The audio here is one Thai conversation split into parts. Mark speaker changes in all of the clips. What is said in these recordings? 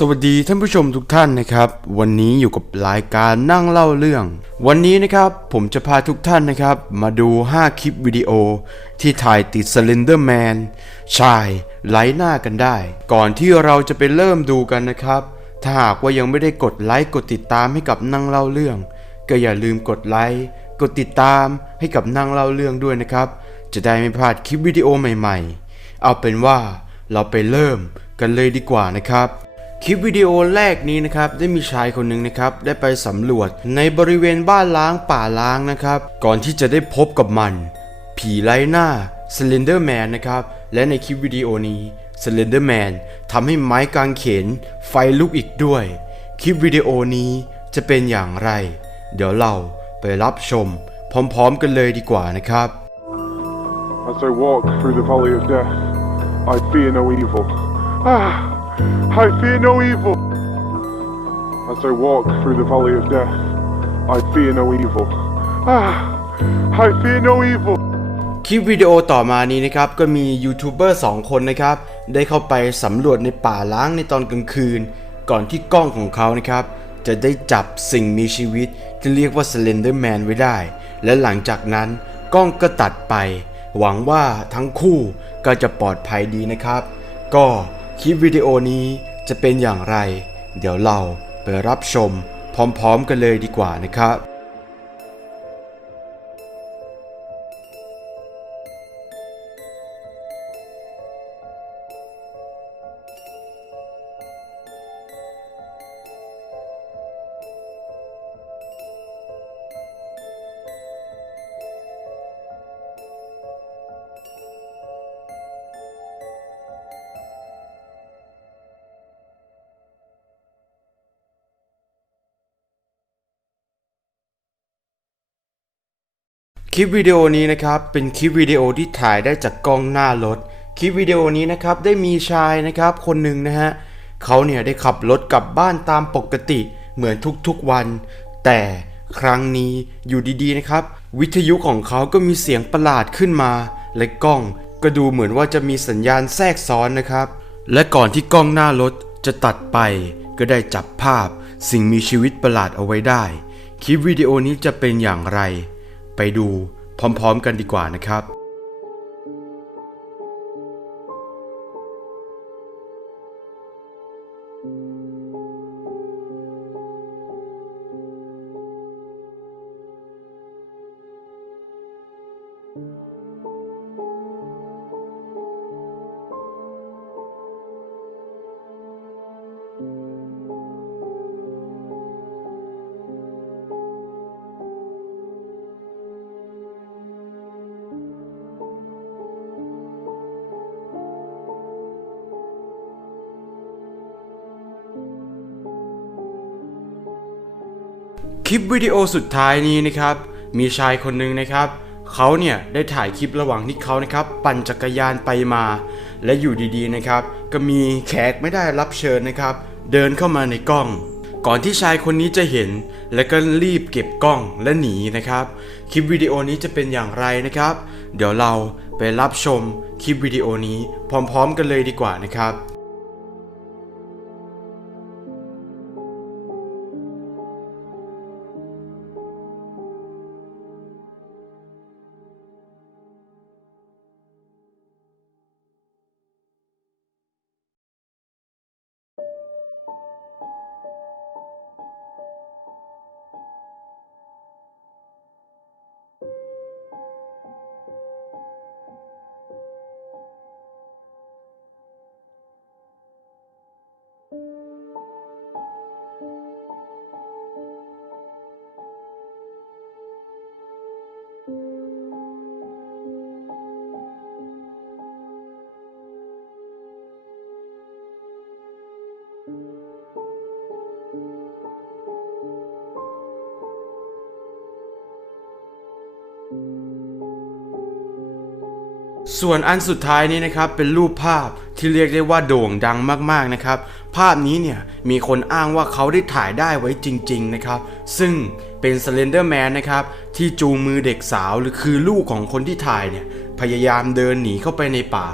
Speaker 1: สวัสดีท่านผู้ชมทุกท่านนะครับ วันนี้อยู่กับรายการนั่งเล่าเรื่อง วันนี้นะครับผมจะพาทุกท่านนะครับ มาดู 5 คลิปวิดีโอ ที่ถ่ายติด Slender Man ชายไลหน้ากันได้ ก่อนที่เราจะไปเริ่มดูกันนะครับ ถ้าหากว่ายังไม่ได้กดไลค์กดติดตามให้กับนั่งเล่าเรื่อง ก็อย่าลืมกดไลค์กดติดตามให้กับนั่งเล่าเรื่องด้วยนะครับ จะได้ไม่พลาดคลิปวิดีโอใหม่ ๆ เอาเป็นว่าเราไปเริ่มกันเลยดีกว่านะครับ คลิปวิดีโอแรกนี้นะครับได้มีชายคนหนึ่งนะครับได้ไปสำรวจในบริเวณบ้านล้างป่าล้างนะครับ ก่อนที่จะได้พบกับมัน ผีไร้หน้า Slender Man นนะครับและในคลิปวิดีโอนี้ Slender Man ทำให้ไม้กางเขนไฟลุกอีกด้วย คลิปวิดีโอนี้จะเป็นอย่างไร เดี๋ยวเราไปรับชม พร้อมๆกันเลยดีกว่านะครับ
Speaker 2: As I walk through the valley of death, I fear no evil. Ah, I fear no evil. As I walk through the valley of death, I fear no evil. Ah, I fear no evil.
Speaker 1: คลิปวิดีโอต่อมานี้นะครับก็มียูทูบเบอร์2คนนะครับ ได้เข้าไปสำรวจในป่าล้างในตอนกลางคืน ก่อนที่กล้องของเขานะครับ จะได้จับสิ่งมีชีวิต ที่เรียกว่า Slender Man ไว้ได้ และหลังจากนั้นกล้องก็ตัดไป หวังว่าทั้งคู่ก็จะปลอดภัยดีนะครับ ก็ คลิปวิดีโอนี้จะเป็นอย่างไร เดี๋ยวเราไปรับชมพร้อมๆกันเลยดีกว่านะครับ คลิปวิดีโอนี้นะครับเป็นคลิปวิดีโอที่ถ่ายได้จากกล้องหน้ารถ คลิปวิดีโอนี้นะครับได้มีชายนะครับคนหนึ่งนะฮะเขาเนี่ยได้ขับรถกลับบ้านตามปกติเหมือนทุกๆวัน แต่ครั้งนี้อยู่ดีๆนะครับ วิทยุของเขาก็มีเสียงประหลาดขึ้นมา และกล้องก็ดูเหมือนว่าจะมีสัญญาณแทรกซ้อนนะครับ และก่อนที่กล้องหน้ารถจะตัดไป ก็ได้จับภาพสิ่งมีชีวิตประหลาดเอาไว้ได้ คลิปวิดีโอนี้จะเป็นอย่างไร ไปดูพร้อมๆกันดีกว่านะครับ คลิปวิดีโอสุดท้ายนี้นะครับ มีชายคนหนึ่งนะครับเขาเนี่ยได้ถ่ายคลิประหว่างที่เขานะครับ ปั่นจักรยานไปมา และอยู่ดีๆนะครับ ก็มีแขกไม่ได้รับเชิญนะครับ เดินเข้ามาในกล้อง ก่อนที่ชายคนนี้จะเห็น และก็รีบเก็บกล้องและหนีนะครับ คลิปวิดีโอนี้จะเป็นอย่างไรนะครับ เดี๋ยวเราไปรับชมคลิปวิดีโอนี้พร้อม ๆ กันเลยดีกว่านะครับ ส่วนอันสุดท้ายนี้นะครับเป็นรูปภาพที่เรียกได้ว่าโด่งดังมากๆนะครับ ภาพนี้เนี่ยมีคนอ้างว่าเขาได้ถ่ายได้ไว้จริง ๆนะครับ ซึ่งเป็น Slender Man นะครับที่จูงมือเด็กสาวหรือคือลูกของคนที่ถ่ายเนี่ยพยายามเดินหนีเข้าไปในป่า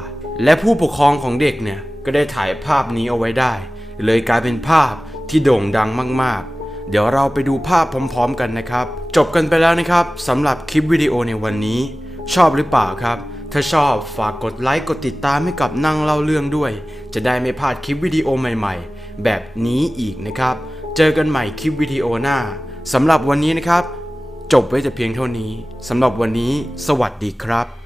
Speaker 1: และผู้ปกครองของเด็กเนี่ยก็ได้ถ่ายภาพนี้เอาไว้ได้ เลยกลายเป็นภาพที่โด่งดังมากๆ เดี๋ยวเราไปดูภาพพร้อม ๆ กันนะครับ จบกันไปแล้วนะครับสำหรับคลิปวิดีโอในวันนี้ ชอบหรือเปล่าครับ ถ้าชอบฝากกดไลค์กดติดตามให้กับนั่งเล่าเรื่องด้วย จะได้ไม่พลาดคลิปวิดีโอใหม่ๆ แบบนี้อีกนะครับ เจอกันใหม่คลิปวิดีโอหน้าสำหรับวันนี้นะครับ จบไว้แต่เพียงเท่านี้สำหรับวันนี้ สวัสดีครับ